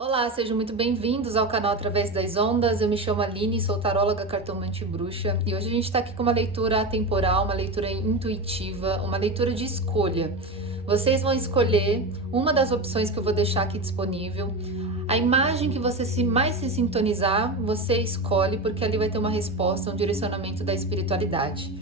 Olá, sejam muito bem-vindos ao canal Através das Ondas. Eu me chamo Aline, sou taróloga, cartomante e bruxa, e hoje a gente está aqui com uma leitura atemporal, uma leitura intuitiva, uma leitura de escolha. Vocês vão escolher uma das opções que eu vou deixar aqui disponível. A imagem que você mais se sintonizar, você escolhe, porque ali vai ter uma resposta, um direcionamento da espiritualidade.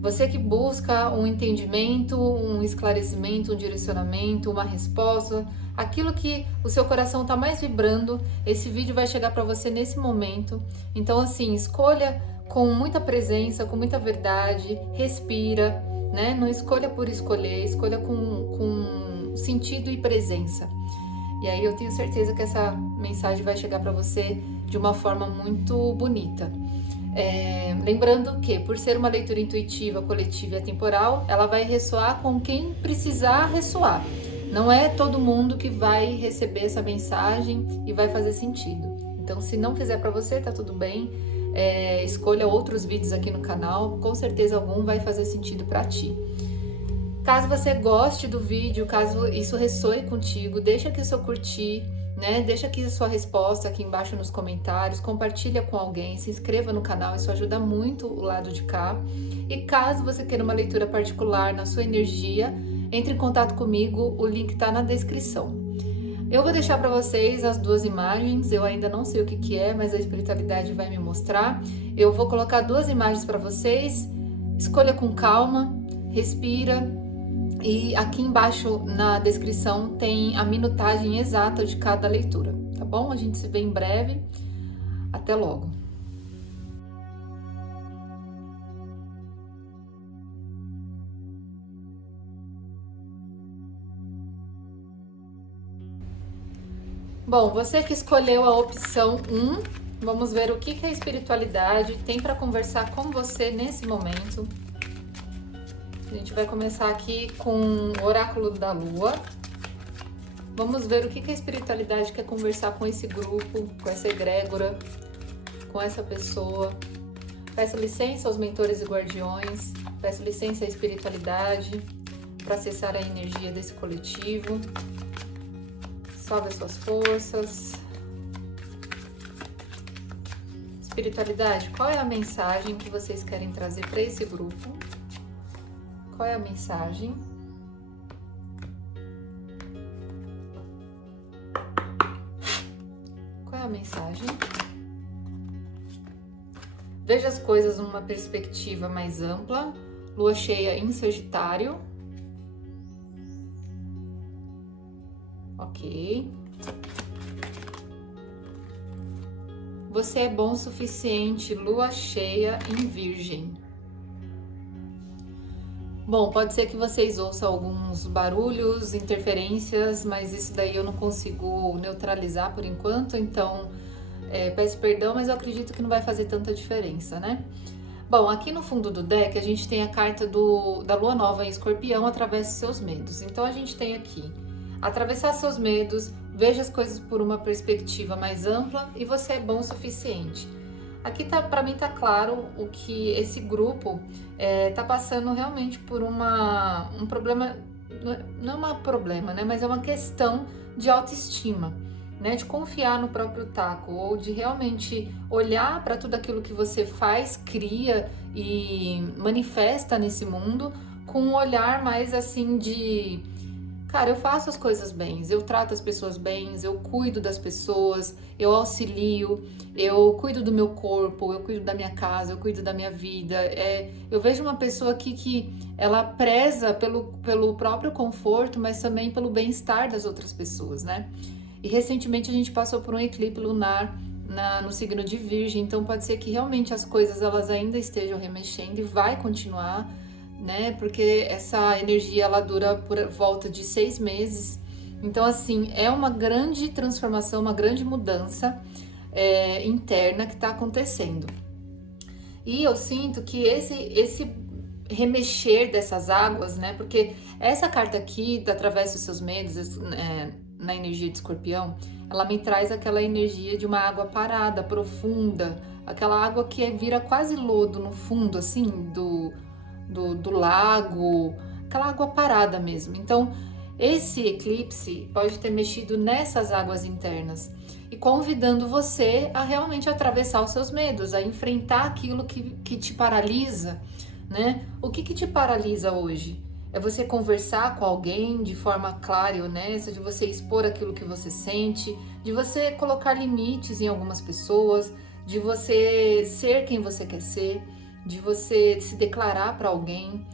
Você que busca um entendimento, um esclarecimento, um direcionamento, uma resposta, aquilo que o seu coração está mais vibrando, esse vídeo vai chegar para você nesse momento. Então, assim, escolha com muita presença, com muita verdade, respira, né? Não escolha por escolher, escolha com sentido e presença. E aí eu tenho certeza que essa mensagem vai chegar para você de uma forma muito bonita. Lembrando que, por ser uma leitura intuitiva, coletiva e atemporal, ela vai ressoar com quem precisar ressoar. Não é todo mundo que vai receber essa mensagem e vai fazer sentido. Então, se não fizer para você, tá tudo bem. Escolha outros vídeos aqui no canal, com certeza algum vai fazer sentido para ti. Caso você goste do vídeo, caso isso ressoe contigo, deixa aqui o seu curtir, né? Deixa aqui a sua resposta aqui embaixo nos comentários, compartilha com alguém, se inscreva no canal, isso ajuda muito o lado de cá. E caso você queira uma leitura particular na sua energia, entre em contato comigo, o link tá na descrição. Eu vou deixar para vocês as duas imagens, eu ainda não sei o que é, mas a espiritualidade vai me mostrar. Eu vou colocar duas imagens para vocês, escolha com calma, respira. E aqui embaixo na descrição tem a minutagem exata de cada leitura, tá bom? A gente se vê em breve. Até logo! Bom, você que escolheu a opção 1, vamos ver o que a espiritualidade tem para conversar com você nesse momento. A gente vai começar aqui com o oráculo da lua. Vamos ver o que a espiritualidade quer conversar com esse grupo, com essa egrégora, com essa pessoa. Peço licença aos mentores e guardiões, peço licença à espiritualidade para acessar a energia desse coletivo. Salve as suas forças. Espiritualidade, qual é a mensagem que vocês querem trazer para esse grupo? Qual é a mensagem? Qual é a mensagem? Veja as coisas numa perspectiva mais ampla. Lua cheia em Sagitário. Ok. Você é bom o suficiente. Lua cheia em Virgem. Bom, pode ser que vocês ouçam alguns barulhos, interferências, mas isso daí eu não consigo neutralizar por enquanto, então peço perdão, mas eu acredito que não vai fazer tanta diferença, né? Bom, aqui no fundo do deck a gente tem a carta da Lua Nova em Escorpião, atravesse seus medos. Então a gente tem aqui, atravessar seus medos, veja as coisas por uma perspectiva mais ampla e você é bom o suficiente. Aqui para mim tá claro o que esse grupo tá passando realmente por um problema, não é um problema, né? Mas é uma questão de autoestima, né? De confiar no próprio taco ou de realmente olhar para tudo aquilo que você faz, cria e manifesta nesse mundo com um olhar mais assim de... Cara, eu faço as coisas bem, eu trato as pessoas bem, eu cuido das pessoas, eu auxilio, eu cuido do meu corpo, eu cuido da minha casa, eu cuido da minha vida. Eu vejo uma pessoa aqui que ela preza pelo próprio conforto, mas também pelo bem-estar das outras pessoas, né? E recentemente a gente passou por um eclipse lunar no signo de Virgem, então pode ser que realmente as coisas elas ainda estejam remexendo e vai continuar, né? Porque essa energia ela dura por volta de 6 meses. Então, assim, é uma grande transformação, uma grande mudança interna que está acontecendo. E eu sinto que esse remexer dessas águas, né? Porque essa carta aqui, da Atravessa os Seus Medos, na energia de Escorpião, ela me traz aquela energia de uma água parada, profunda, aquela água que vira quase lodo no fundo, assim, do lago, aquela água parada mesmo. Então, esse eclipse pode ter mexido nessas águas internas e convidando você a realmente atravessar os seus medos, a enfrentar aquilo que te paralisa, né? O que te paralisa hoje? É você conversar com alguém de forma clara e honesta, de você expor aquilo que você sente, de você colocar limites em algumas pessoas, de você ser quem você quer ser, de você se declarar para alguém,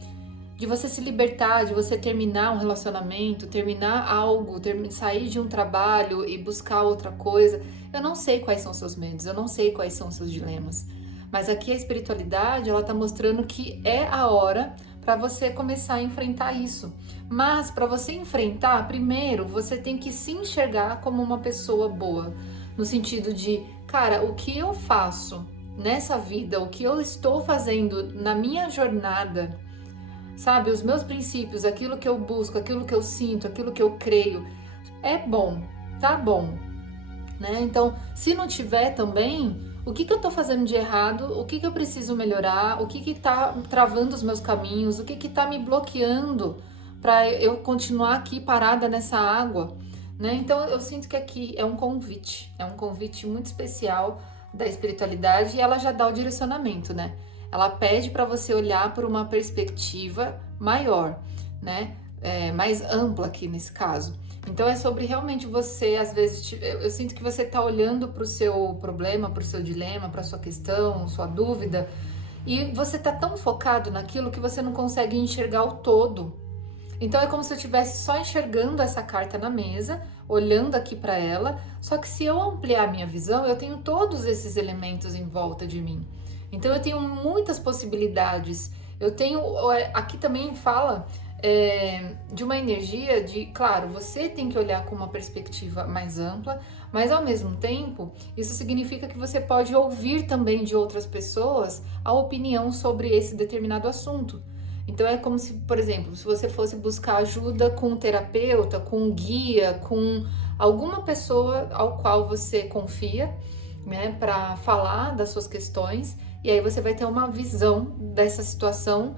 de você se libertar, de você terminar um relacionamento, terminar algo, sair de um trabalho e buscar outra coisa. Eu não sei quais são seus medos, eu não sei quais são seus dilemas, mas aqui a espiritualidade, ela tá mostrando que é a hora para você começar a enfrentar isso. Mas para você enfrentar, primeiro você tem que se enxergar como uma pessoa boa, no sentido de, cara, o que eu faço nessa vida, o que eu estou fazendo na minha jornada, sabe, os meus princípios, aquilo que eu busco, aquilo que eu sinto, aquilo que eu creio, é bom, tá bom, né? Então, se não tiver também, o que eu tô fazendo de errado, o que eu preciso melhorar, o que tá travando os meus caminhos, o que tá me bloqueando para eu continuar aqui parada nessa água, né? Então, eu sinto que aqui é um convite muito especial da espiritualidade e ela já dá o direcionamento, né? Ela pede para você olhar por uma perspectiva maior, né? Mais ampla aqui nesse caso. Então é sobre realmente você, às vezes, eu sinto que você está olhando para o seu problema, para o seu dilema, para a sua questão, sua dúvida, e você está tão focado naquilo que você não consegue enxergar o todo. Então é como se eu estivesse só enxergando essa carta na mesa, olhando aqui para ela, só que se eu ampliar minha visão, eu tenho todos esses elementos em volta de mim. Então eu tenho muitas possibilidades. Eu tenho, aqui também fala de uma energia de, claro, você tem que olhar com uma perspectiva mais ampla, mas ao mesmo tempo, isso significa que você pode ouvir também de outras pessoas a opinião sobre esse determinado assunto. Então é como se, por exemplo, se você fosse buscar ajuda com um terapeuta, com um guia, com alguma pessoa ao qual você confia, né, para falar das suas questões, e aí você vai ter uma visão dessa situação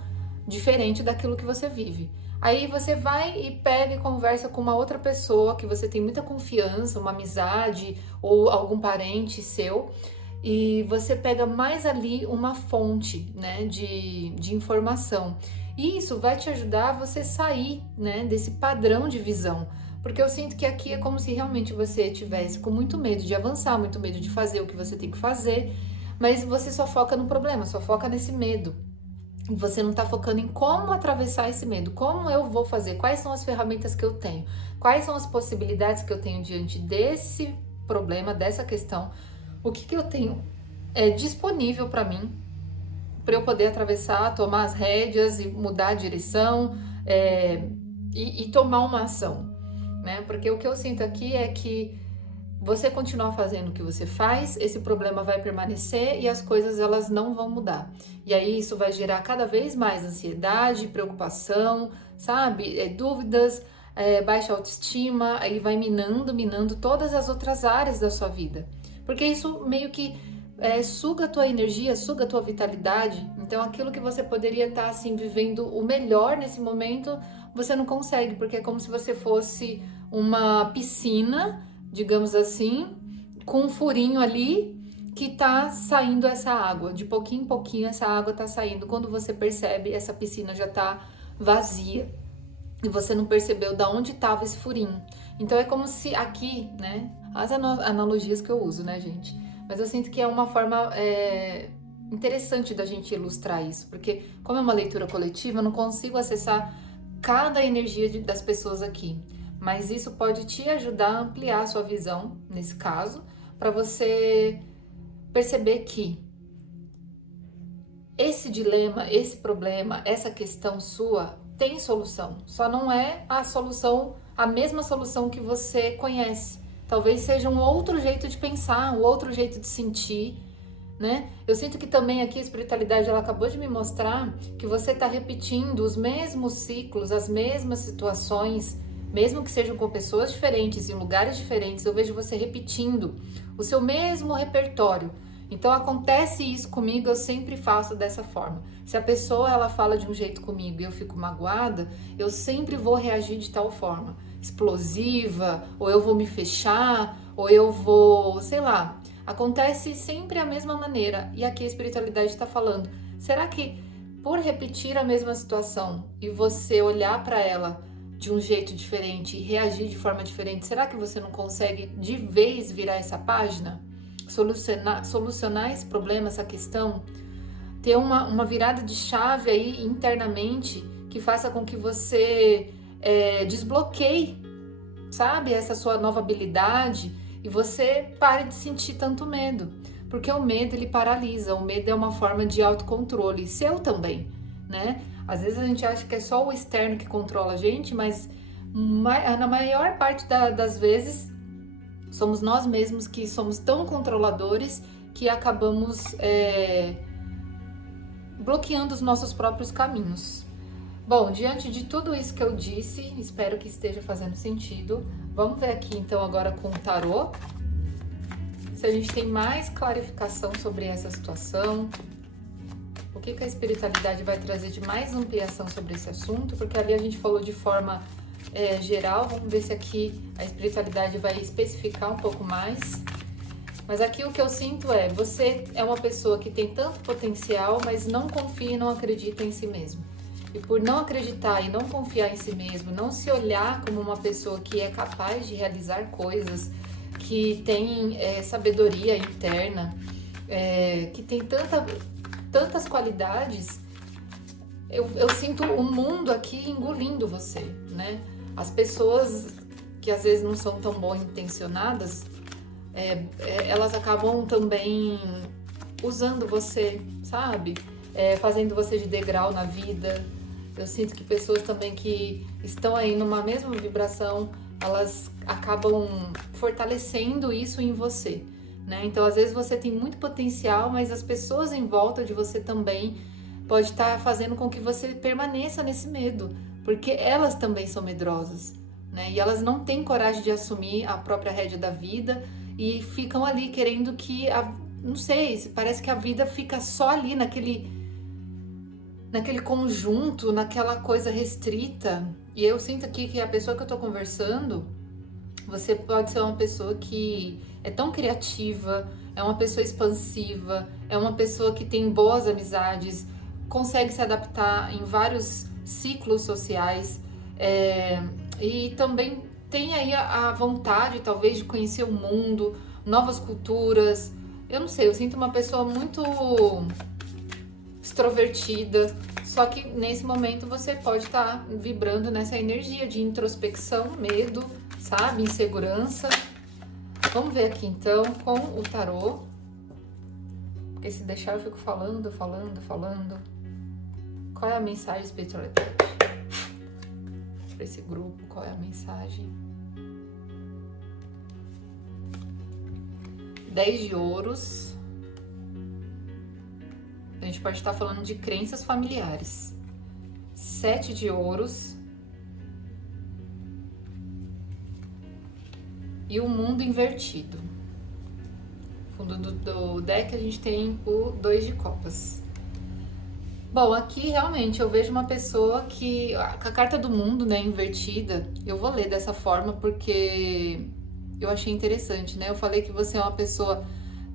diferente daquilo que você vive. Aí você vai e pega e conversa com uma outra pessoa que você tem muita confiança, uma amizade ou algum parente seu, e você pega mais ali uma fonte, né, de informação. E isso vai te ajudar a você sair, né, desse padrão de visão. Porque eu sinto que aqui é como se realmente você tivesse com muito medo de avançar, muito medo de fazer o que você tem que fazer, mas você só foca no problema, só foca nesse medo. Você não tá focando em como atravessar esse medo, como eu vou fazer, quais são as ferramentas que eu tenho, quais são as possibilidades que eu tenho diante desse problema, dessa questão, o que eu tenho disponível para mim, para eu poder atravessar, tomar as rédeas e mudar a direção e tomar uma ação, né? Porque o que eu sinto aqui é que você continuar fazendo o que você faz, esse problema vai permanecer e as coisas elas não vão mudar. E aí isso vai gerar cada vez mais ansiedade, preocupação, sabe? Dúvidas, baixa autoestima, aí vai minando todas as outras áreas da sua vida. Porque isso meio que suga a tua energia, suga a tua vitalidade. Então aquilo que você poderia estar assim vivendo o melhor nesse momento, você não consegue, porque é como se você fosse uma piscina, digamos assim, com um furinho ali que tá saindo essa água. De pouquinho em pouquinho essa água tá saindo. Quando você percebe, essa piscina já tá vazia e você não percebeu de onde tava esse furinho. Então é como se aqui, né, as analogias que eu uso, né, gente? Mas eu sinto que é uma forma interessante da gente ilustrar isso, porque como é uma leitura coletiva, eu não consigo acessar cada energia das pessoas aqui. Mas isso pode te ajudar a ampliar a sua visão, nesse caso, para você perceber que esse dilema, esse problema, essa questão sua tem solução. Só não é a solução, a mesma solução que você conhece. Talvez seja um outro jeito de pensar, um outro jeito de sentir, né? Eu sinto que também aqui a espiritualidade, ela acabou de me mostrar que você está repetindo os mesmos ciclos, as mesmas situações, mesmo que sejam com pessoas diferentes, em lugares diferentes. Eu vejo você repetindo o seu mesmo repertório. Então acontece isso comigo, eu sempre faço dessa forma. Se a pessoa ela fala de um jeito comigo e eu fico magoada, eu sempre vou reagir de tal forma, explosiva, ou eu vou me fechar, ou eu vou, sei lá. Acontece sempre a mesma maneira. E aqui a espiritualidade está falando, será que por repetir a mesma situação e você olhar para ela de um jeito diferente e reagir de forma diferente, será que você não consegue de vez virar essa página? Solucionar esse problema, essa questão, ter uma virada de chave aí internamente que faça com que você desbloqueie, sabe, essa sua nova habilidade e você pare de sentir tanto medo, porque o medo ele paralisa, o medo é uma forma de autocontrole, seu também, né? Às vezes a gente acha que é só o externo que controla a gente, mas na maior parte das vezes somos nós mesmos que somos tão controladores que acabamos bloqueando os nossos próprios caminhos. Bom, diante de tudo isso que eu disse, espero que esteja fazendo sentido. Vamos ver aqui então agora com o tarô, se a gente tem mais clarificação sobre essa situação, o que a espiritualidade vai trazer de mais ampliação sobre esse assunto, porque ali a gente falou de forma geral, vamos ver se aqui a espiritualidade vai especificar um pouco mais. Mas aqui o que eu sinto é, você é uma pessoa que tem tanto potencial, mas não confia e não acredita em si mesmo. E por não acreditar e não confiar em si mesmo, não se olhar como uma pessoa que é capaz de realizar coisas, que tem sabedoria interna, que tem tantas qualidades, eu sinto o mundo aqui engolindo você, né? As pessoas que às vezes não são tão bom intencionadas, elas acabam também usando você, sabe? Fazendo você de degrau na vida. Eu sinto que pessoas também que estão aí numa mesma vibração, elas acabam fortalecendo isso em você, né? Então, às vezes você tem muito potencial, mas as pessoas em volta de você também pode estar fazendo com que você permaneça nesse medo, porque elas também são medrosas, né? E elas não têm coragem de assumir a própria rédea da vida e ficam ali querendo que, não sei, parece que a vida fica só ali naquele conjunto, naquela coisa restrita. E eu sinto aqui que a pessoa que eu tô conversando, você pode ser uma pessoa que é tão criativa, é uma pessoa expansiva, é uma pessoa que tem boas amizades, consegue se adaptar em vários ciclos sociais, e também tem aí a vontade, talvez, de conhecer o mundo, novas culturas. Eu não sei, eu sinto uma pessoa muito extrovertida, só que nesse momento você pode estar vibrando nessa energia de introspecção, medo, sabe, insegurança. Vamos ver aqui então com o tarô, porque se deixar eu fico falando. Qual é a mensagem espiritual para esse grupo? Qual é a mensagem? 10 de ouros. A gente pode estar falando de crenças familiares. 7 de ouros. E o mundo invertido. No fundo do deck a gente tem o 2 de copas. Bom, aqui realmente eu vejo uma pessoa que... a carta do mundo, né, invertida, eu vou ler dessa forma porque eu achei interessante, né? Eu falei que você é uma pessoa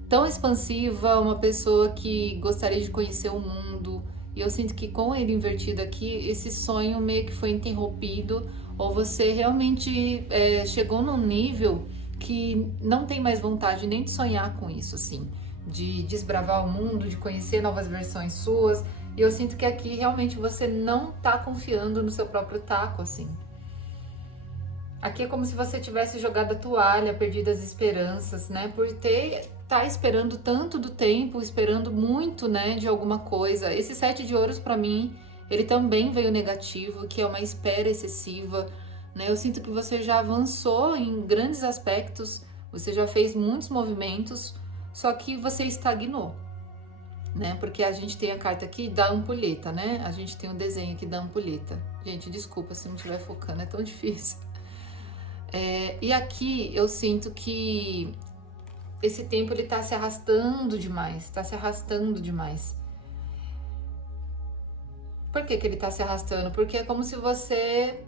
tão expansiva, uma pessoa que gostaria de conhecer o mundo. E eu sinto que com ele invertido aqui, esse sonho meio que foi interrompido, ou você realmente chegou num nível que não tem mais vontade nem de sonhar com isso, assim, de desbravar o mundo, de conhecer novas versões suas. E eu sinto que aqui realmente você não tá confiando no seu próprio taco, assim. Aqui é como se você tivesse jogado a toalha, perdido as esperanças, né? Por tá esperando tanto do tempo, esperando muito, né, de alguma coisa. Esse 7 de ouros, pra mim, ele também veio negativo, que é uma espera excessiva, né? Eu sinto que você já avançou em grandes aspectos, você já fez muitos movimentos, só que você estagnou, né? Porque a gente tem a carta aqui da ampulheta, né? A gente tem um desenho aqui da ampulheta. Gente, desculpa se não estiver focando, é tão difícil. E aqui eu sinto que esse tempo ele tá se arrastando demais, tá se arrastando demais. Por que que ele tá se arrastando? Porque é como se você,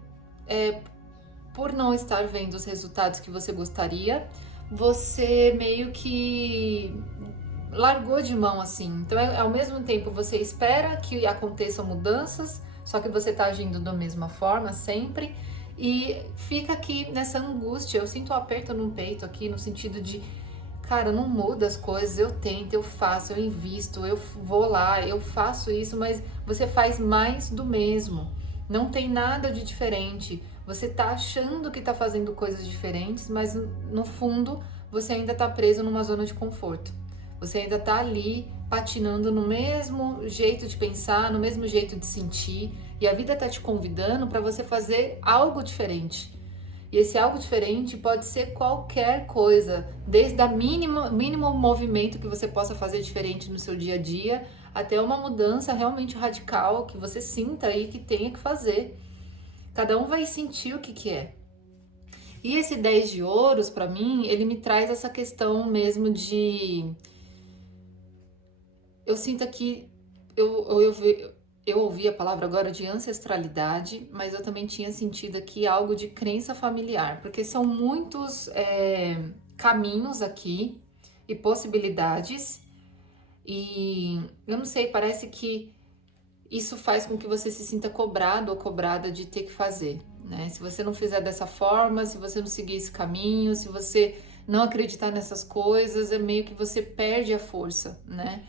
por não estar vendo os resultados que você gostaria, você meio que largou de mão assim. Então, ao mesmo tempo, você espera que aconteçam mudanças, só que você tá agindo da mesma forma sempre, e fica aqui nessa angústia. Eu sinto um aperto no peito aqui, no sentido de, cara, não muda as coisas, eu tento, eu faço, eu invisto, eu vou lá, eu faço isso, mas você faz mais do mesmo. Não tem nada de diferente. Você tá achando que tá fazendo coisas diferentes, mas no fundo você ainda tá preso numa zona de conforto. Você ainda tá ali patinando no mesmo jeito de pensar, no mesmo jeito de sentir, e a vida tá te convidando para você fazer algo diferente. E esse algo diferente pode ser qualquer coisa, desde o mínimo movimento que você possa fazer diferente no seu dia a dia, até uma mudança realmente radical que você sinta aí que tenha que fazer. Cada um vai sentir o que que é. E esse 10 de ouros, para mim, ele me traz essa questão mesmo de... Eu sinto aqui, eu ouvi a palavra agora de ancestralidade, mas eu também tinha sentido aqui algo de crença familiar, porque são muitos caminhos aqui e possibilidades, e eu não sei, parece que isso faz com que você se sinta cobrado ou cobrada de ter que fazer, né? Se você não fizer dessa forma, se você não seguir esse caminho, se você não acreditar nessas coisas, é meio que você perde a força, né?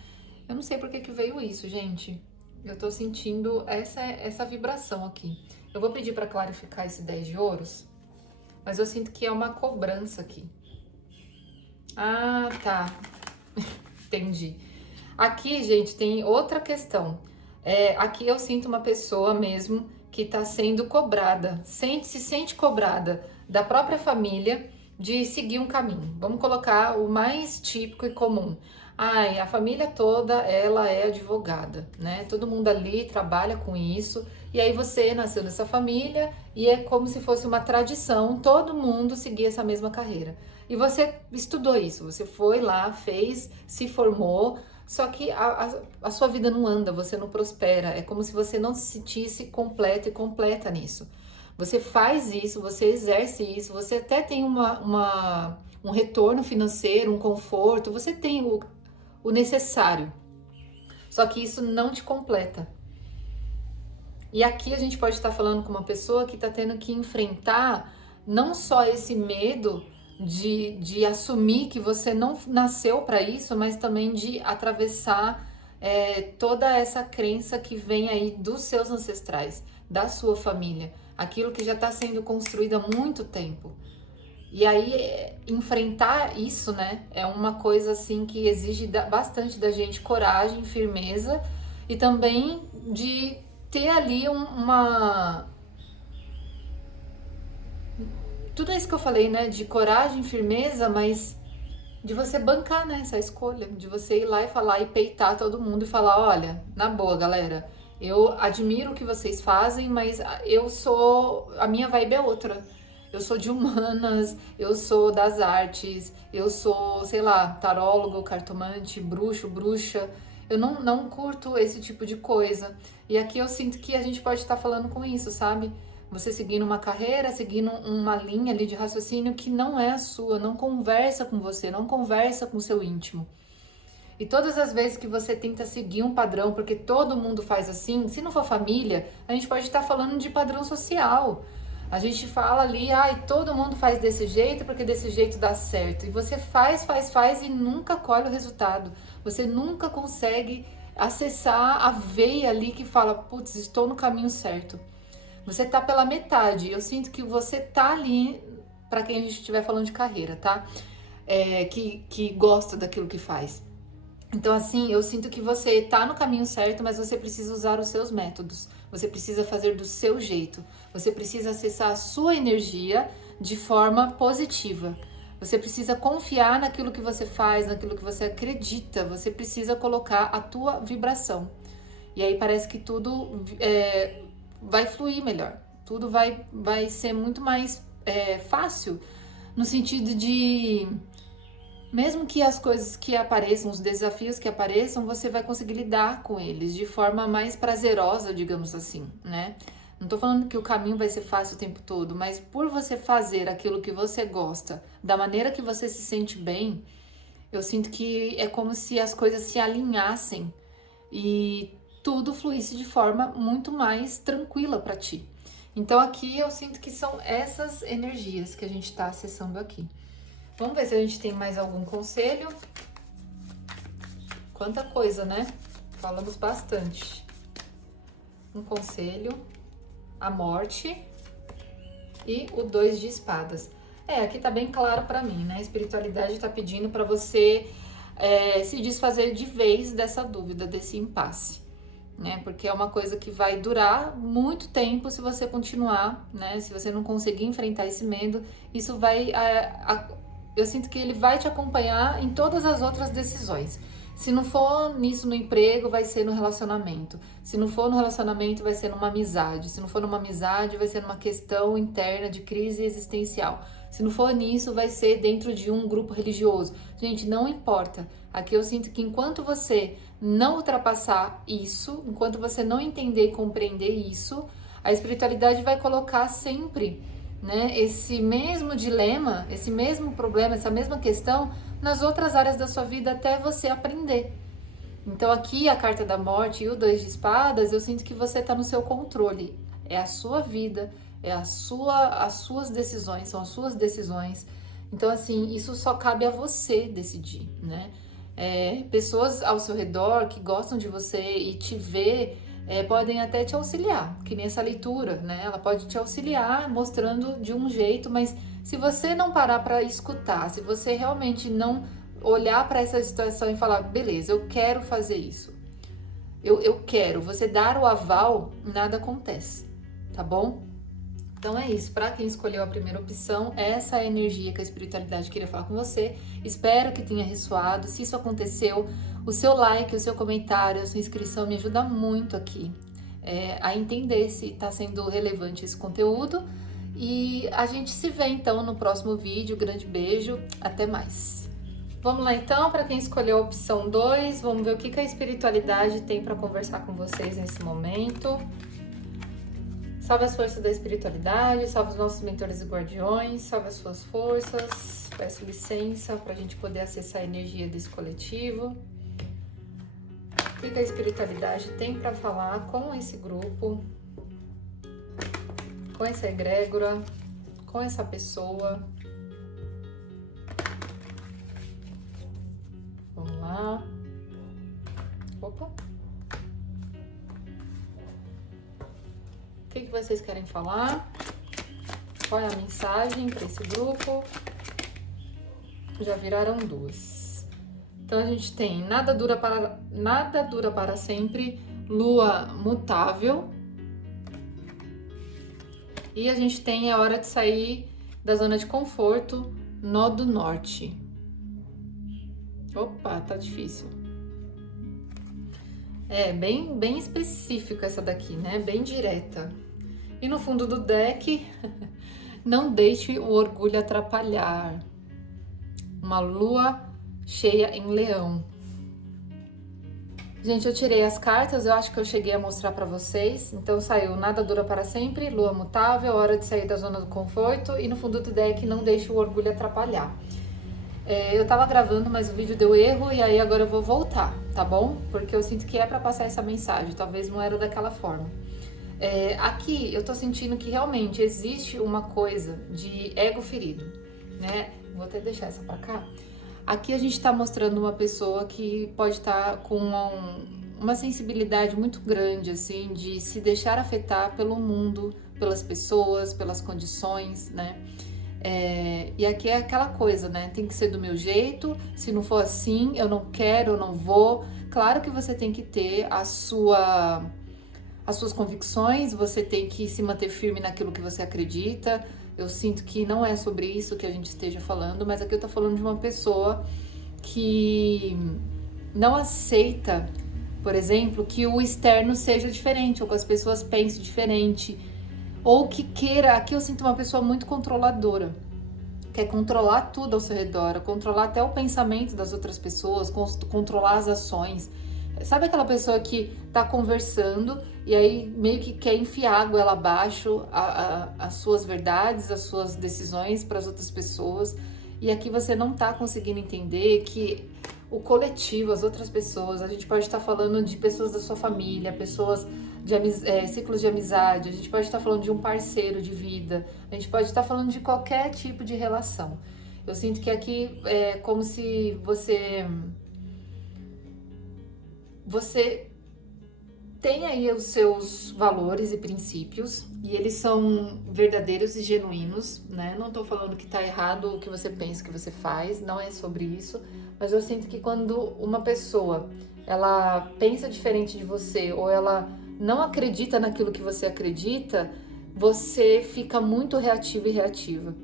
Eu não sei por que que veio isso, gente. Eu tô sentindo essa vibração aqui. Eu vou pedir para clarificar esse 10 de ouros, mas eu sinto que é uma cobrança aqui. Ah, tá. Entendi. Aqui, gente, tem outra questão. Aqui eu sinto uma pessoa mesmo que tá sendo cobrada, se sente cobrada da própria família de seguir um caminho. Vamos colocar o mais típico e comum. Ai, a família toda, ela é advogada, né? Todo mundo ali trabalha com isso. E aí você nasceu nessa família e é como se fosse uma tradição, todo mundo seguir essa mesma carreira. E você estudou isso, você foi lá, fez, se formou, só que a sua vida não anda, você não prospera. É como se você não se sentisse completo e completa nisso. Você faz isso, você exerce isso, você até tem um retorno financeiro, um conforto, você tem o necessário. Só que isso não te completa. E aqui a gente pode estar falando com uma pessoa que está tendo que enfrentar não só esse medo de assumir que você não nasceu para isso, mas também de atravessar toda essa crença que vem aí dos seus ancestrais, da sua família, aquilo que já está sendo construído há muito tempo. E aí, enfrentar isso, né, é uma coisa assim que exige bastante da gente coragem, firmeza e também de ter ali tudo isso que eu falei, né, de coragem, firmeza, mas de você bancar, né, essa escolha, de você ir lá e falar e peitar todo mundo e falar, olha, na boa, galera, eu admiro o que vocês fazem, mas a minha vibe é outra. Eu sou de humanas, eu sou das artes, eu sou, sei lá, tarólogo, cartomante, bruxo, bruxa. Eu não curto esse tipo de coisa. E aqui eu sinto que a gente pode estar falando com isso, sabe? Você seguindo uma carreira, seguindo uma linha ali de raciocínio que não é a sua, não conversa com você, não conversa com o seu íntimo. E todas as vezes que você tenta seguir um padrão, porque todo mundo faz assim, se não for família, a gente pode estar falando de padrão social. A gente fala ali, ai, todo mundo faz desse jeito porque desse jeito dá certo. E você faz e nunca colhe o resultado. Você nunca consegue acessar a veia ali que fala, putz, estou no caminho certo. Você tá pela metade. Eu sinto que você tá ali, para quem a gente estiver falando de carreira, tá? Que gosta daquilo que faz. Então, assim, eu sinto que você tá no caminho certo, mas você precisa usar os seus métodos. Você precisa fazer do seu jeito. Você precisa acessar a sua energia de forma positiva. Você precisa confiar naquilo que você faz, naquilo que você acredita. Você precisa colocar a tua vibração. E aí parece que tudo vai fluir melhor. Tudo vai ser muito mais fácil no sentido de Mesmo que as coisas que apareçam, os desafios que apareçam, você vai conseguir lidar com eles de forma mais prazerosa, digamos assim, né? Não tô falando que o caminho vai ser fácil o tempo todo, mas por você fazer aquilo que você gosta, da maneira que você se sente bem, eu sinto que é como se as coisas se alinhassem e tudo fluísse de forma muito mais tranquila para ti. Então aqui eu sinto que são essas energias que a gente está acessando aqui. Vamos ver se a gente tem mais algum conselho. Quanta coisa, né? Falamos bastante. Um conselho, a morte e o 2 de espadas. Aqui tá bem claro pra mim, né? A espiritualidade tá pedindo pra você se desfazer de vez dessa dúvida, desse impasse, né? Porque é uma coisa que vai durar muito tempo se você continuar, né? Se você não conseguir enfrentar esse medo, isso vai... eu sinto que ele vai te acompanhar em todas as outras decisões. Se não for nisso no emprego, vai ser no relacionamento. Se não for no relacionamento, vai ser numa amizade. Se não for numa amizade, vai ser numa questão interna de crise existencial. Se não for nisso, vai ser dentro de um grupo religioso. Gente, não importa. Aqui eu sinto que enquanto você não ultrapassar isso, enquanto você não entender e compreender isso, a espiritualidade vai colocar sempre, né, esse mesmo dilema, esse mesmo problema, essa mesma questão nas outras áreas da sua vida até você aprender. Então aqui a carta da morte e o 2 de espadas, eu sinto que você está no seu controle. É a sua vida, as suas decisões, são as suas decisões. Então assim, isso só cabe a você decidir, né? Pessoas ao seu redor que gostam de você e te ver podem até te auxiliar, que nem essa leitura, né? Ela pode te auxiliar mostrando de um jeito, mas se você não parar para escutar, se você realmente não olhar para essa situação e falar, beleza, eu quero fazer isso, eu quero, você dar o aval, nada acontece, tá bom? Então é isso, para quem escolheu a primeira opção, essa é a energia que a espiritualidade queria falar com você. Espero que tenha ressoado. Se isso aconteceu, o seu like, o seu comentário, a sua inscrição me ajuda muito aqui a entender se está sendo relevante esse conteúdo. E a gente se vê então no próximo vídeo. Grande beijo, até mais. Vamos lá então, para quem escolheu a opção 2, vamos ver o que a espiritualidade tem para conversar com vocês nesse momento. Salve as forças da espiritualidade, salve os nossos mentores e guardiões, salve as suas forças. Peço licença para a gente poder acessar a energia desse coletivo. O que a espiritualidade tem para falar com esse grupo, com essa egrégora, com essa pessoa. Vamos lá. Opa! O que vocês querem falar? Qual é a mensagem para esse grupo? Já viraram 2. Então a gente tem nada dura para sempre, lua mutável. E a gente tem a hora de sair da zona de conforto, nó do norte. Opa, tá difícil. Bem específica essa daqui, né? Bem direta. E no fundo do deck, não deixe o orgulho atrapalhar. Uma lua cheia em leão. Gente, eu tirei as cartas, eu acho que eu cheguei a mostrar pra vocês. Então saiu nada dura para sempre, lua mutável, hora de sair da zona do conforto. E no fundo do deck, não deixe o orgulho atrapalhar. Eu tava gravando, mas o vídeo deu erro e aí agora eu vou voltar, tá bom? Porque eu sinto que é pra passar essa mensagem, talvez não era daquela forma. Aqui eu tô sentindo que realmente existe uma coisa de ego ferido, né? Vou até deixar essa pra cá. Aqui a gente tá mostrando uma pessoa que pode estar com uma sensibilidade muito grande, assim, de se deixar afetar pelo mundo, pelas pessoas, pelas condições, né? E aqui é aquela coisa, né? Tem que ser do meu jeito, se não for assim, eu não quero, eu não vou. Claro que você tem que ter as suas convicções, você tem que se manter firme naquilo que você acredita. Eu sinto que não é sobre isso que a gente esteja falando, mas aqui eu tô falando de uma pessoa que não aceita, por exemplo, que o externo seja diferente, ou que as pessoas pensem diferente, ou que queira. Aqui eu sinto uma pessoa muito controladora. quer controlar tudo ao seu redor, controlar até o pensamento das outras pessoas, controlar as ações. Sabe aquela pessoa que tá conversando e aí meio que quer enfiar a goela abaixo as suas verdades, as suas decisões para as outras pessoas, e aqui você não tá conseguindo entender que o coletivo, as outras pessoas, a gente pode estar falando de pessoas da sua família, pessoas de ciclos de amizade, a gente pode estar falando de um parceiro de vida, a gente pode estar falando de qualquer tipo de relação. Eu sinto que aqui é como se você tem aí os seus valores e princípios, e eles são verdadeiros e genuínos, né? Não tô falando que tá errado o que você pensa, o que você faz, não é sobre isso, mas eu sinto que quando uma pessoa, ela pensa diferente de você, ou ela não acredita naquilo que você acredita, você fica muito reativo e reativa.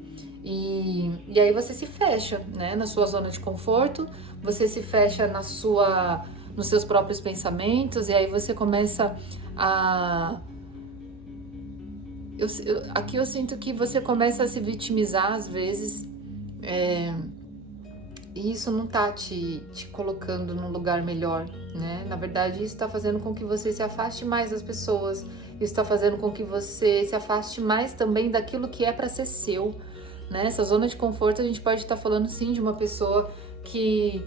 E aí você se fecha, né? Na sua zona de conforto, você se fecha nos seus próprios pensamentos, e aí você começa a... Aqui eu sinto que você começa a se vitimizar às vezes, e isso não tá te colocando num lugar melhor, né? Na verdade, isso tá fazendo com que você se afaste mais das pessoas, isso tá fazendo com que você se afaste mais também daquilo que é para ser seu, né? Essa zona de conforto, a gente pode estar falando sim de uma pessoa que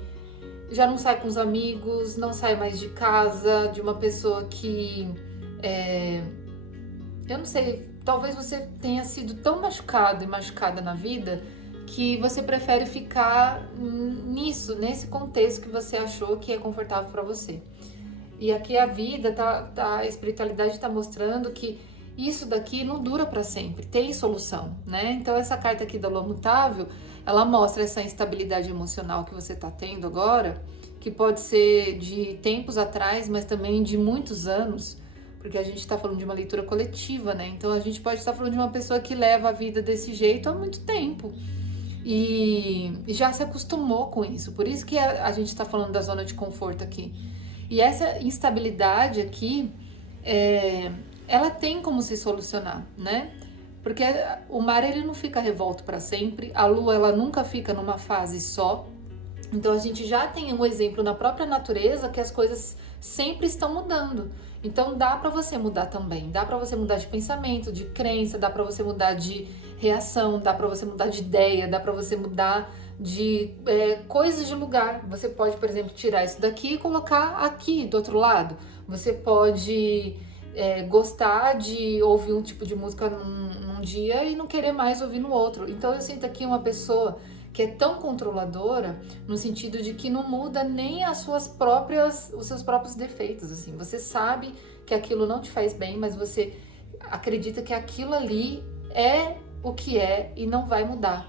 já não sai com os amigos, não sai mais de casa, de uma pessoa que, eu não sei, talvez você tenha sido tão machucado e machucada na vida que você prefere ficar nesse contexto que você achou que é confortável para você. E aqui a vida, a espiritualidade está mostrando que isso daqui não dura para sempre, tem solução, né? Então essa carta aqui da Lua Mutável, ela mostra essa instabilidade emocional que você está tendo agora, que pode ser de tempos atrás, mas também de muitos anos, porque a gente está falando de uma leitura coletiva, né? Então a gente pode estar falando de uma pessoa que leva a vida desse jeito há muito tempo e já se acostumou com isso. Por isso que a gente está falando da zona de conforto aqui. E essa instabilidade aqui, ela tem como se solucionar, né? Porque o mar, ele não fica revolto para sempre, a lua, ela nunca fica numa fase só. Então a gente já tem um exemplo na própria natureza que as coisas sempre estão mudando. Então dá para você mudar também, dá para você mudar de pensamento, de crença, dá para você mudar de reação, dá para você mudar de ideia, dá para você mudar de coisas de lugar. Você pode, por exemplo, tirar isso daqui e colocar aqui do outro lado. Você pode gostar de ouvir um tipo de música num dia e não querer mais ouvir no outro. Então eu sinto aqui uma pessoa que é tão controladora no sentido de que não muda nem os seus próprios defeitos, assim. Você sabe que aquilo não te faz bem, mas você acredita que aquilo ali é o que é e não vai mudar.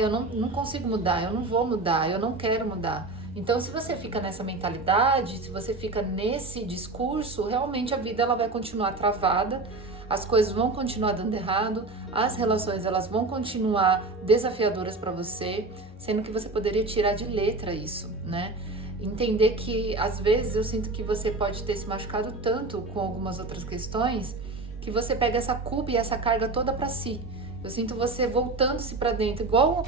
Eu não consigo mudar, eu não vou mudar, eu não quero mudar. Então, se você fica nessa mentalidade, se você fica nesse discurso, realmente a vida ela vai continuar travada, as coisas vão continuar dando errado, as relações elas vão continuar desafiadoras para você, sendo que você poderia tirar de letra isso, né? Entender que às vezes eu sinto que você pode ter se machucado tanto com algumas outras questões que você pega essa culpa e essa carga toda para si. Eu sinto você voltando-se para dentro, igual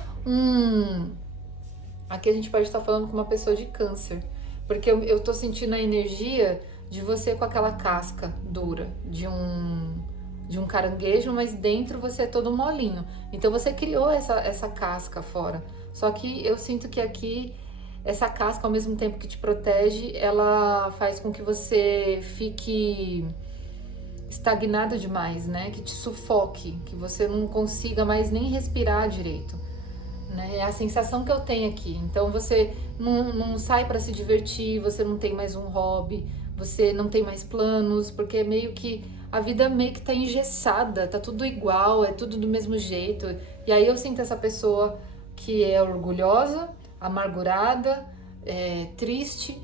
Aqui a gente pode estar falando com uma pessoa de câncer, porque eu tô sentindo a energia de você com aquela casca dura de um caranguejo, mas dentro você é todo molinho. Então você criou essa casca fora. Só que eu sinto que aqui essa casca, ao mesmo tempo que te protege, ela faz com que você fique estagnado demais, né? Que te sufoque, que você não consiga mais nem respirar direito, né? É a sensação que eu tenho aqui. Então você não sai para se divertir, você não tem mais um hobby, você não tem mais planos, porque meio que a vida meio que tá engessada, tá tudo igual, é tudo do mesmo jeito. E aí eu sinto essa pessoa que é orgulhosa, amargurada, triste.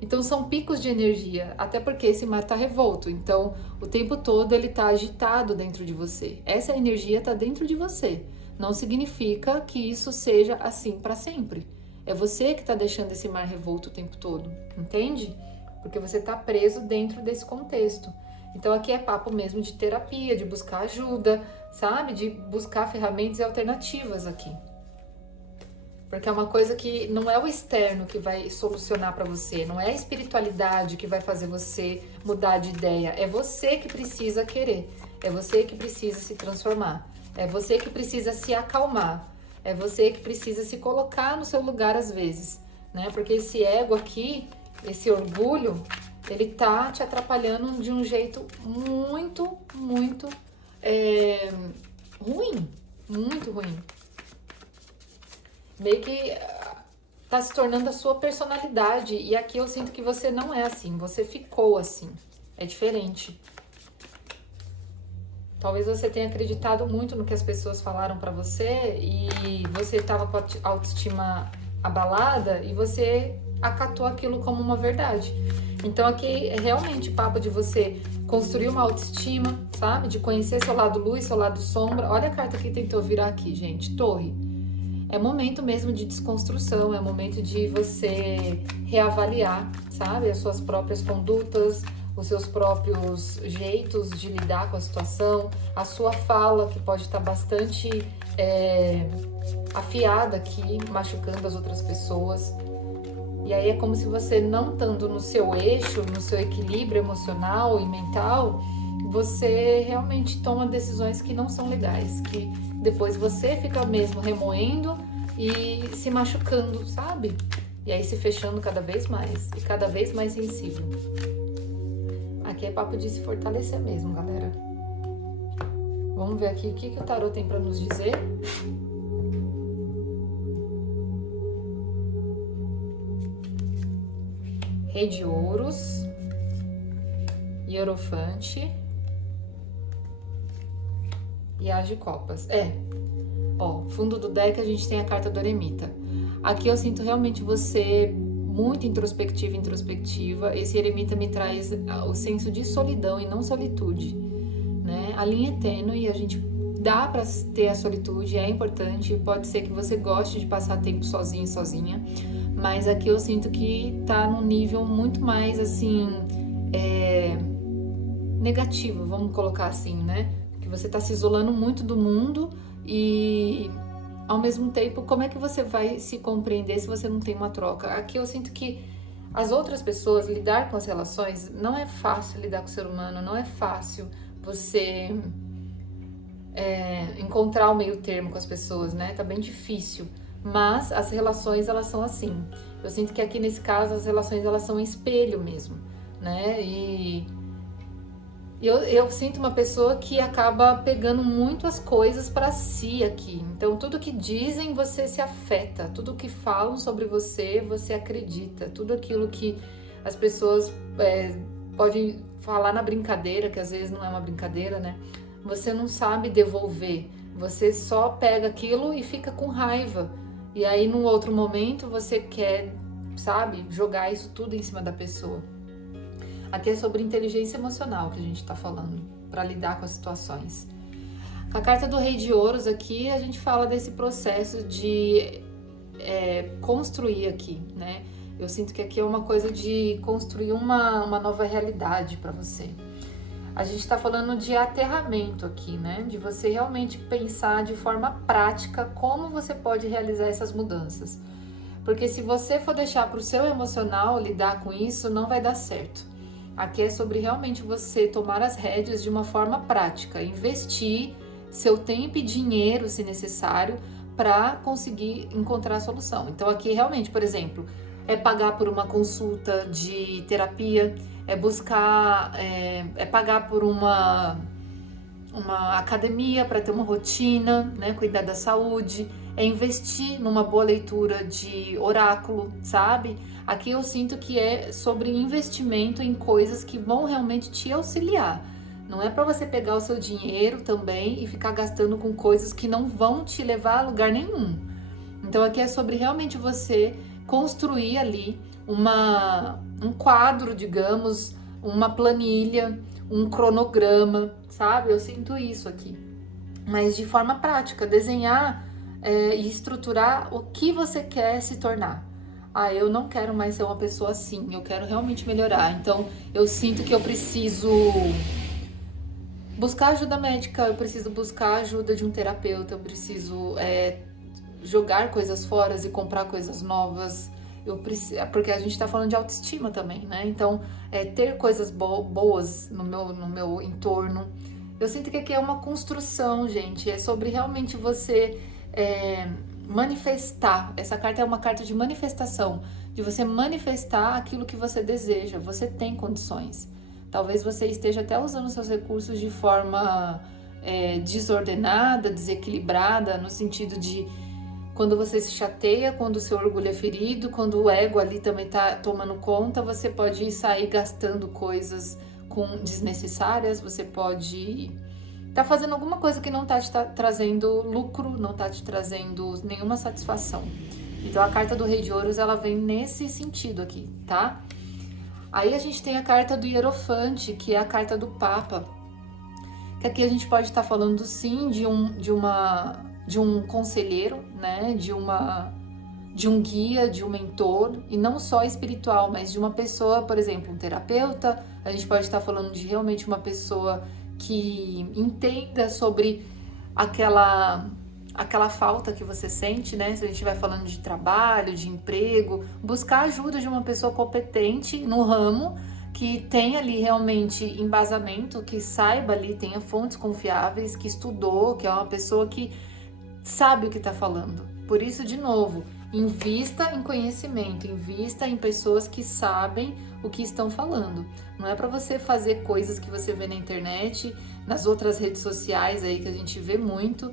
Então são picos de energia, até porque esse mar tá revolto, então o tempo todo ele tá agitado dentro de você. Essa energia tá dentro de você. Não significa que isso seja assim para sempre. É você que tá deixando esse mar revolto o tempo todo, entende? Porque você tá preso dentro desse contexto. Então aqui é papo mesmo de terapia, de buscar ajuda, sabe? De buscar ferramentas e alternativas aqui. Porque é uma coisa que não é o externo que vai solucionar para você, não é a espiritualidade que vai fazer você mudar de ideia, é você que precisa querer, é você que precisa se transformar, é você que precisa se acalmar, é você que precisa se colocar no seu lugar às vezes, né? Porque esse ego aqui, esse orgulho, ele tá te atrapalhando de um jeito muito, muito ruim, muito ruim. Meio que tá se tornando a sua personalidade. E aqui eu sinto que você não é assim, você ficou assim. É diferente. Talvez você tenha acreditado muito no que as pessoas falaram pra você e você tava com a autoestima abalada e você acatou aquilo como uma verdade. Então aqui é realmente papo de você construir uma autoestima, sabe? De conhecer seu lado luz, seu lado sombra. Olha a carta que tentou virar aqui, gente. Torre. É momento mesmo de desconstrução, é momento de você reavaliar, sabe? As suas próprias condutas, os seus próprios jeitos de lidar com a situação, a sua fala, que pode estar bastante afiada aqui, machucando as outras pessoas. E aí é como se você não estando no seu eixo, no seu equilíbrio emocional e mental, você realmente toma decisões que não são legais, que depois você fica mesmo remoendo e se machucando, sabe? E aí se fechando cada vez mais e cada vez mais sensível. Aqui é papo de se fortalecer mesmo, galera. Vamos ver aqui o que o tarô tem para nos dizer. Rei de Ouros, Hierofante e As de Copas. Ó, fundo do deck a gente tem a carta do Eremita. Aqui eu sinto realmente você muito introspectiva. Esse Eremita me traz o senso de solidão e não solitude, né? A linha é tênue e a gente dá pra ter a solitude, é importante. Pode ser que você goste de passar tempo sozinho, sozinha, mas aqui eu sinto que tá num nível muito mais, assim, negativo, vamos colocar assim, né? Que você tá se isolando muito do mundo e, ao mesmo tempo, como é que você vai se compreender se você não tem uma troca? Aqui eu sinto que as outras pessoas, lidar com as relações, não é fácil lidar com o ser humano, não é fácil você encontrar o meio termo com as pessoas, né? Tá bem difícil. Mas as relações, elas são assim. Eu sinto que aqui nesse caso as relações, elas são espelho mesmo, né? E eu sinto uma pessoa que acaba pegando muito as coisas pra si aqui. Então tudo que dizem, você se afeta. Tudo que falam sobre você, você acredita. Tudo aquilo que as pessoas podem falar na brincadeira, que às vezes não é uma brincadeira, né? Você não sabe devolver. Você só pega aquilo e fica com raiva. E aí, num outro momento, você quer, sabe, jogar isso tudo em cima da pessoa. Aqui é sobre inteligência emocional que a gente tá falando, para lidar com as situações. Com a carta do Rei de Ouros aqui, a gente fala desse processo de construir aqui, né? Eu sinto que aqui é uma coisa de construir uma nova realidade para você. A gente está falando de aterramento aqui, né? De você realmente pensar de forma prática como você pode realizar essas mudanças. Porque se você for deixar para o seu emocional lidar com isso, não vai dar certo. Aqui é sobre realmente você tomar as rédeas de uma forma prática, investir seu tempo e dinheiro, se necessário, para conseguir encontrar a solução. Então aqui realmente, por exemplo, é pagar por uma consulta de terapia, é buscar, pagar por uma academia para ter uma rotina, né, cuidar da saúde, é investir numa boa leitura de oráculo, sabe? Aqui eu sinto que é sobre investimento em coisas que vão realmente te auxiliar. Não é para você pegar o seu dinheiro também e ficar gastando com coisas que não vão te levar a lugar nenhum. Então aqui é sobre realmente você construir ali um quadro, digamos, uma planilha, um cronograma, sabe? Eu sinto isso aqui. Mas de forma prática, desenhar e estruturar o que você quer se tornar. Eu não quero mais ser uma pessoa assim, eu quero realmente melhorar. Então, eu sinto que eu preciso Buscar ajuda médica, eu preciso buscar a ajuda de um terapeuta, eu preciso jogar coisas fora e comprar coisas novas. Eu preciso, porque a gente tá falando de autoestima também, né? Então, ter coisas boas no meu entorno. Eu sinto que aqui é uma construção, gente. É sobre realmente você manifestar. Essa carta é uma carta de manifestação, de você manifestar aquilo que você deseja. Você tem condições. Talvez você esteja até usando seus recursos de forma desordenada, desequilibrada, no sentido de quando você se chateia, quando o seu orgulho é ferido, quando o ego ali também tá tomando conta, você pode sair gastando coisas desnecessárias, você pode tá fazendo alguma coisa que não tá te trazendo lucro, não tá te trazendo nenhuma satisfação. Então a carta do Rei de Ouros, ela vem nesse sentido aqui, tá? Aí a gente tem a carta do Hierofante, que é a carta do Papa. Que aqui a gente pode estar falando sim de um conselheiro, né? De um guia, de um mentor, e não só espiritual, mas de uma pessoa, por exemplo, um terapeuta. A gente pode estar falando de realmente uma pessoa que entenda sobre aquela falta que você sente, né? Se a gente estiver falando de trabalho, de emprego, buscar ajuda de uma pessoa competente no ramo, que tenha ali realmente embasamento, que saiba ali, tenha fontes confiáveis, que estudou, que é uma pessoa que sabe o que está falando. Por isso, de novo, invista em conhecimento, invista em pessoas que sabem o que estão falando. Não é para você fazer coisas que você vê na internet, nas outras redes sociais aí que a gente vê muito.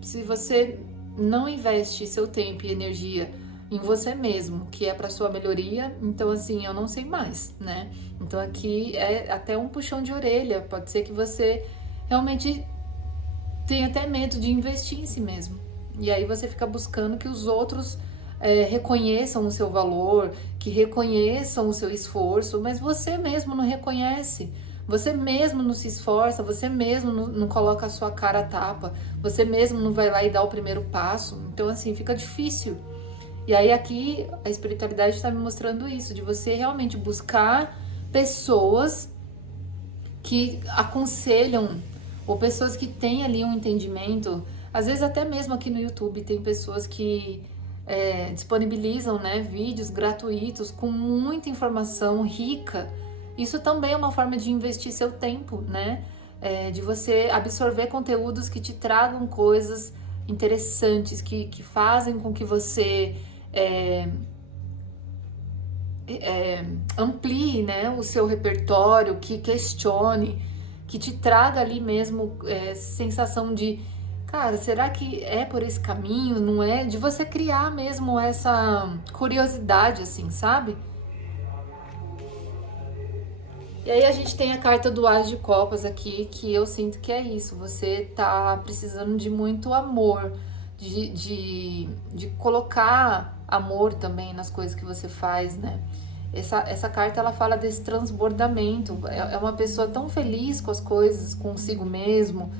Se você não investe seu tempo e energia em você mesmo, que é para sua melhoria, então assim, eu não sei mais, né? Então aqui é até um puxão de orelha, pode ser que você realmente tenha até medo de investir em si mesmo. E aí você fica buscando que os outros reconheçam o seu valor, que reconheçam o seu esforço, mas você mesmo não reconhece. Você mesmo não se esforça, você mesmo não coloca a sua cara a tapa, você mesmo não vai lá e dá o primeiro passo. Então, assim, fica difícil. E aí aqui a espiritualidade está me mostrando isso, de você realmente buscar pessoas que aconselham, ou pessoas que têm ali um entendimento. Às vezes até mesmo aqui no YouTube tem pessoas que disponibilizam, né, vídeos gratuitos com muita informação rica. Isso também é uma forma de investir seu tempo, né? De você absorver conteúdos que te tragam coisas interessantes, que fazem com que você amplie, né, o seu repertório, que questione, que te traga ali mesmo sensação de, cara, será que é por esse caminho, não é? De você criar mesmo essa curiosidade, assim, sabe? E aí a gente tem a carta do As de Copas aqui, que eu sinto que é isso, você tá precisando de muito amor, de colocar amor também nas coisas que você faz, né? Essa carta, ela fala desse transbordamento, é uma pessoa tão feliz com as coisas, consigo mesmo,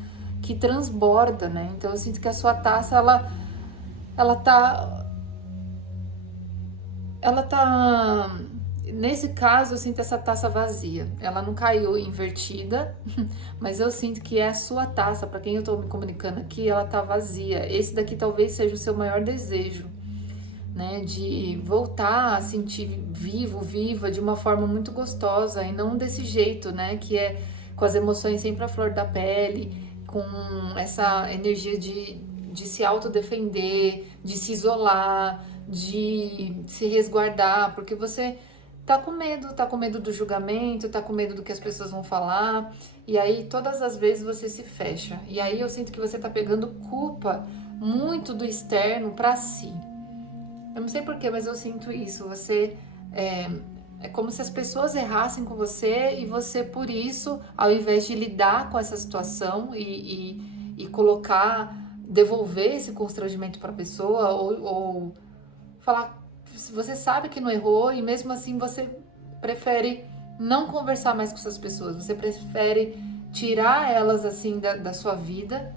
que transborda, né? Então eu sinto que a sua taça, ela tá nesse caso, eu sinto essa taça vazia. Ela não caiu invertida, mas eu sinto que é a sua taça, para quem eu tô me comunicando aqui, ela tá vazia. Esse daqui talvez seja o seu maior desejo, né? De voltar a sentir vivo, viva, de uma forma muito gostosa, e não desse jeito, né? Que é com as emoções sempre à flor da pele, com essa energia de se autodefender, de se isolar, de se resguardar, porque você tá com medo do julgamento, tá com medo do que as pessoas vão falar, e aí todas as vezes você se fecha. E aí eu sinto que você tá pegando culpa muito do externo pra si. Eu não sei porquê, mas eu sinto isso. Você é como se as pessoas errassem com você e você, por isso, ao invés de lidar com essa situação e colocar, devolver esse constrangimento para a pessoa ou falar, você sabe que não errou e mesmo assim você prefere não conversar mais com essas pessoas, você prefere tirar elas assim da sua vida.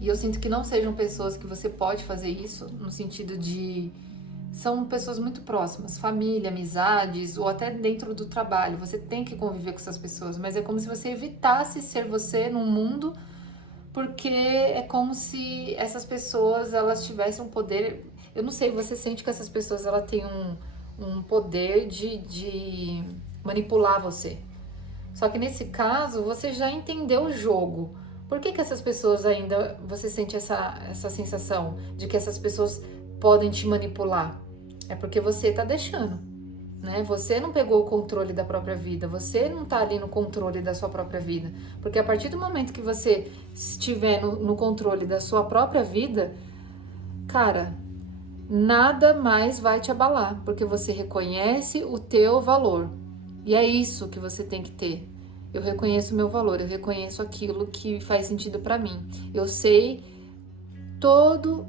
E eu sinto que não sejam pessoas que você pode fazer isso, no sentido de são pessoas muito próximas, família, amizades ou até dentro do trabalho. Você tem que conviver com essas pessoas, mas é como se você evitasse ser você num mundo, porque é como se essas pessoas elas tivessem um poder. Eu não sei, você sente que essas pessoas elas têm um poder de manipular você. Só que nesse caso, você já entendeu o jogo. Por que essas pessoas ainda, você sente essa sensação de que essas pessoas podem te manipular? É porque você tá deixando, né? Você não pegou o controle da própria vida, você não tá ali no controle da sua própria vida. Porque a partir do momento que você estiver no controle da sua própria vida, cara, nada mais vai te abalar, porque você reconhece o teu valor. E é isso que você tem que ter. Eu reconheço o meu valor, eu reconheço aquilo que faz sentido pra mim. Eu sei todo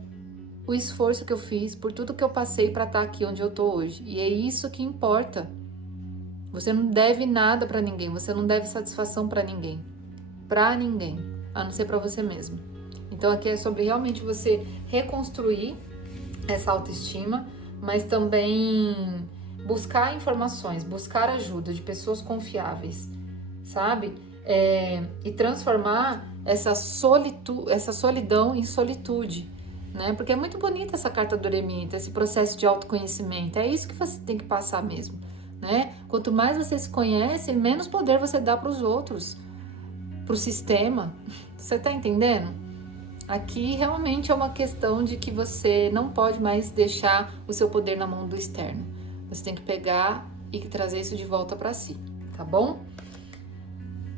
o esforço que eu fiz, por tudo que eu passei pra estar aqui onde eu tô hoje. E é isso que importa. Você não deve nada pra ninguém, você não deve satisfação pra ninguém. Pra ninguém, a não ser pra você mesmo. Então aqui é sobre realmente você reconstruir essa autoestima, mas também buscar informações, buscar ajuda de pessoas confiáveis, sabe? E transformar essa solidão em solitude, né? Porque é muito bonita essa carta do eremita, esse processo de autoconhecimento. É isso que você tem que passar mesmo, né? Quanto mais você se conhece, menos poder você dá para os outros, para o sistema. Você tá entendendo? Aqui realmente é uma questão de que você não pode mais deixar o seu poder na mão do externo. Você tem que pegar e trazer isso de volta para si, tá bom?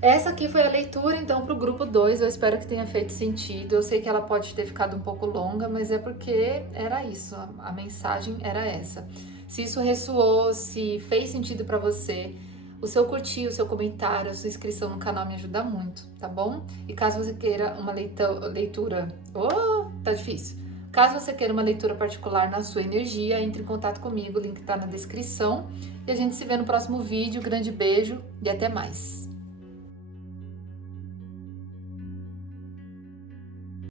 Essa aqui foi a leitura, então, para o grupo 2. Eu espero que tenha feito sentido. Eu sei que ela pode ter ficado um pouco longa, mas é porque era isso, a mensagem era essa. Se isso ressoou, se fez sentido para você, o seu curtir, o seu comentário, a sua inscrição no canal me ajuda muito, tá bom? E caso você queira uma leitura... Oh, tá difícil. Caso você queira uma leitura particular na sua energia, entre em contato comigo, o link tá na descrição. E a gente se vê no próximo vídeo. Grande beijo e até mais!